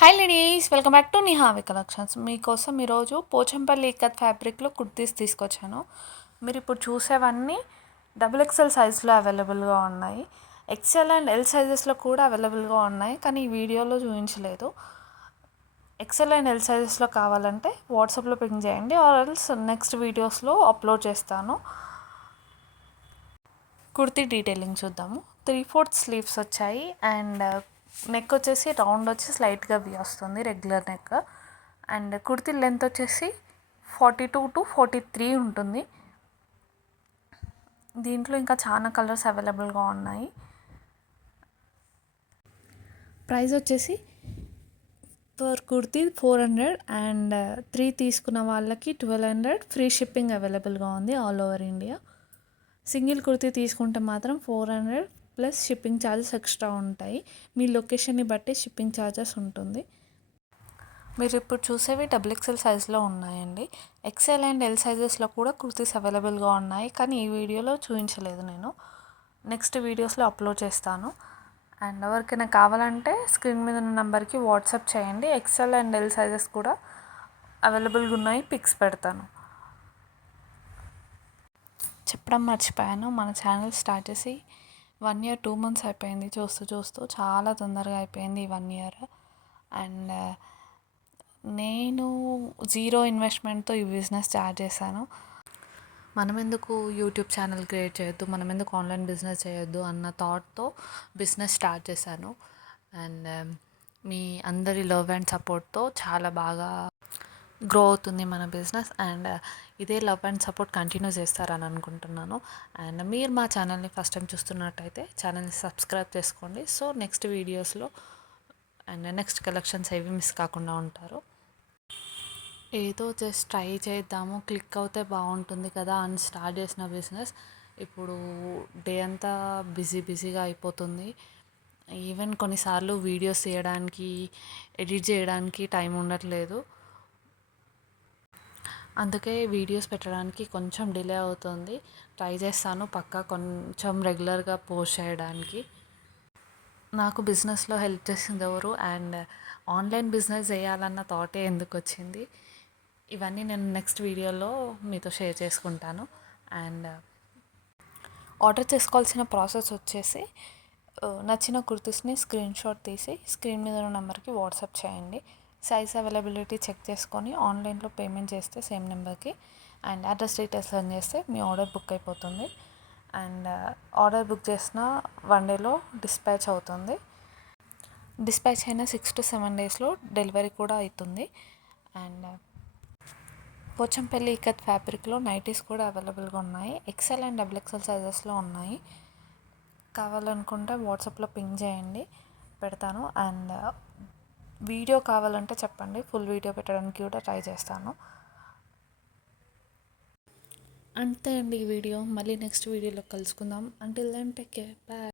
Hi ladies, welcome back to నిహావి collections. మీకోసం ఈరోజు పోచంపల్లి ఇక్కత్ ఫ్యాబ్రిక్లో కుర్తీస్ తీసుకొచ్చాను. మీరు ఇప్పుడు చూసేవన్నీ డబుల్ ఎక్స్ఎల్ సైజులో అవైలబుల్గా ఉన్నాయి. ఎక్స్ఎల్ అండ్ ఎల్ సైజెస్లో కూడా అవైలబుల్గా ఉన్నాయి, కానీ ఈ వీడియోలో చూపించలేదు. ఎక్స్ఎల్ అండ్ ఎల్ సైజెస్లో కావాలంటే వాట్సాప్లో పింక్ చేయండి, ఆర్ ఎల్స్ నెక్స్ట్ వీడియోస్లో అప్లోడ్ చేస్తాను. కుర్తీ డీటెయిలింగ్ చూద్దాము. 3/4 స్లీవ్స్ వచ్చాయి అండ్ నెక్ వచ్చేసి రౌండ్ వచ్చి స్లైట్గా వి వస్తుంది, regular neck. And kurti length వచ్చేసి 42 to 43 ఉంటుంది. దీంట్లో ఇంకా చాలా కలర్స్ అవైలబుల్గా ఉన్నాయి. ప్రైస్ వచ్చేసి పర్ కుర్తీ 400 అండ్ 3 తీసుకున్న వాళ్ళకి 1200. ఫ్రీ షిప్పింగ్ అవైలబుల్గా ఉంది all over India. Single kurti తీసుకుంటే మాత్రం 400 ప్లస్ షిప్పింగ్ ఛార్జెస్ ఎక్స్ట్రా ఉంటాయి. మీ లొకేషన్ని బట్టి షిప్పింగ్ ఛార్జెస్ ఉంటుంది. మీరు ఇప్పుడు చూసేవి డబుల్ ఎక్స్ఎల్ సైజులో ఉన్నాయండి. ఎక్స్ఎల్ అండ్ ఎల్ సైజెస్లో కూడా కుర్తీస్ అవైలబుల్గా ఉన్నాయి, కానీ ఈ వీడియోలో చూపించలేదు నేను. నెక్స్ట్ వీడియోస్లో అప్లోడ్ చేస్తాను. అండ్ ఎవరికైనా కావాలంటే స్క్రీన్ మీద ఉన్న నెంబర్కి వాట్సాప్ చేయండి. ఎక్స్ఎల్ అండ్ ఎల్ సైజెస్ కూడా అవైలబుల్గా ఉన్నాయి, పిక్స్ పెడతాను. చెప్పడం మర్చిపోయాను, మన ఛానల్ స్టార్ట్ చేసి 1 year 2 months అయిపోయింది. చూస్తూ చాలా తొందరగా అయిపోయింది ఈ 1 year. అండ్ నేను జీరో ఇన్వెస్ట్మెంట్తో ఈ బిజినెస్ స్టార్ట్ చేశాను. మనం ఎందుకు యూట్యూబ్ ఛానల్ క్రియేట్ చేయొద్దు, మనం ఎందుకు ఆన్లైన్ బిజినెస్ చేయొద్దు అన్న థాట్తో బిజినెస్ స్టార్ట్ చేశాను. అండ్ మీ అందరి లవ్ అండ్ సపోర్ట్తో చాలా బాగా గ్రో అవుతుంది మన బిజినెస్. అండ్ ఇదే లవ్ అండ్ సపోర్ట్ కంటిన్యూ చేస్తారని అనుకుంటున్నాను. అండ్ మీరు మా ఛానల్ని ఫస్ట్ టైం చూస్తున్నట్టయితే ఛానల్ని సబ్స్క్రైబ్ చేసుకోండి. సో నెక్స్ట్ వీడియోస్లో అండ్ నెక్స్ట్ కలెక్షన్స్ ఏవి మిస్ కాకుండా ఉంటారు. ఏదో జస్ట్ ట్రై చేద్దాము, క్లిక్ అవుతే బాగుంటుంది కదా అని స్టార్ట్ చేసిన బిజినెస్ ఇప్పుడు డే అంతా బిజీగా అయిపోతుంది. ఈవెన్ కొన్నిసార్లు వీడియోస్ చేయడానికి, ఎడిట్ చేయడానికి టైం ఉండట్లేదు. అందుకే వీడియోస్ పెట్టడానికి కొంచెం డిలే అవుతుంది. ట్రై చేస్తాను పక్కా కొంచెం రెగ్యులర్గా పోస్ట్ చేయడానికి. నాకు బిజినెస్లో హెల్ప్ చేసింది ఎవరు అండ్ ఆన్లైన్ బిజినెస్ చేయాలన్న థాటే ఎందుకు వచ్చింది, ఇవన్నీ నేను నెక్స్ట్ వీడియోలో మీతో షేర్ చేసుకుంటాను. అండ్ ఆర్డర్ చేసుకోవాల్సిన ప్రాసెస్ వచ్చేసి నచ్చిన కుర్తీస్ని స్క్రీన్ షాట్ తీసి స్క్రీన్ మీద ఉన్న నెంబర్కి వాట్సాప్ చేయండి. సైజ్ అవైలబిలిటీ చెక్ చేసుకొని ఆన్లైన్లో పేమెంట్ చేస్తే సేమ్ నెంబర్కి అండ్ అడ్రస్ డీటెయిల్స్ సెండ్ చేస్తే మీ ఆర్డర్ బుక్ అయిపోతుంది. అండ్ ఆర్డర్ బుక్ చేసిన 1 dayలో డిస్పాచ్ అవుతుంది. డిస్పాచ్ అయిన 6 to 7 daysలో డెలివరీ కూడా అవుతుంది. అండ్ పోచంపల్లి ఇక్కత్ ఫ్యాబ్రిక్లో నైటీస్ కూడా అవైలబుల్గా ఉన్నాయి. ఎక్సెల్ అండ్ డబుల్ ఎక్సెల్ సైజెస్లో ఉన్నాయి. కావాలనుకుంటే వాట్సాప్లో పింక్ చేయండి, పెడతాను. అండ్ వీడియో కావాలంటే చెప్పండి, ఫుల్ వీడియో పెట్టడానికి కూడా ట్రై చేస్తాను. అంతే అండి ఈ వీడియో. మళ్ళీ నెక్స్ట్ వీడియోలో కలుసుకుందాం. Until then take care, bye.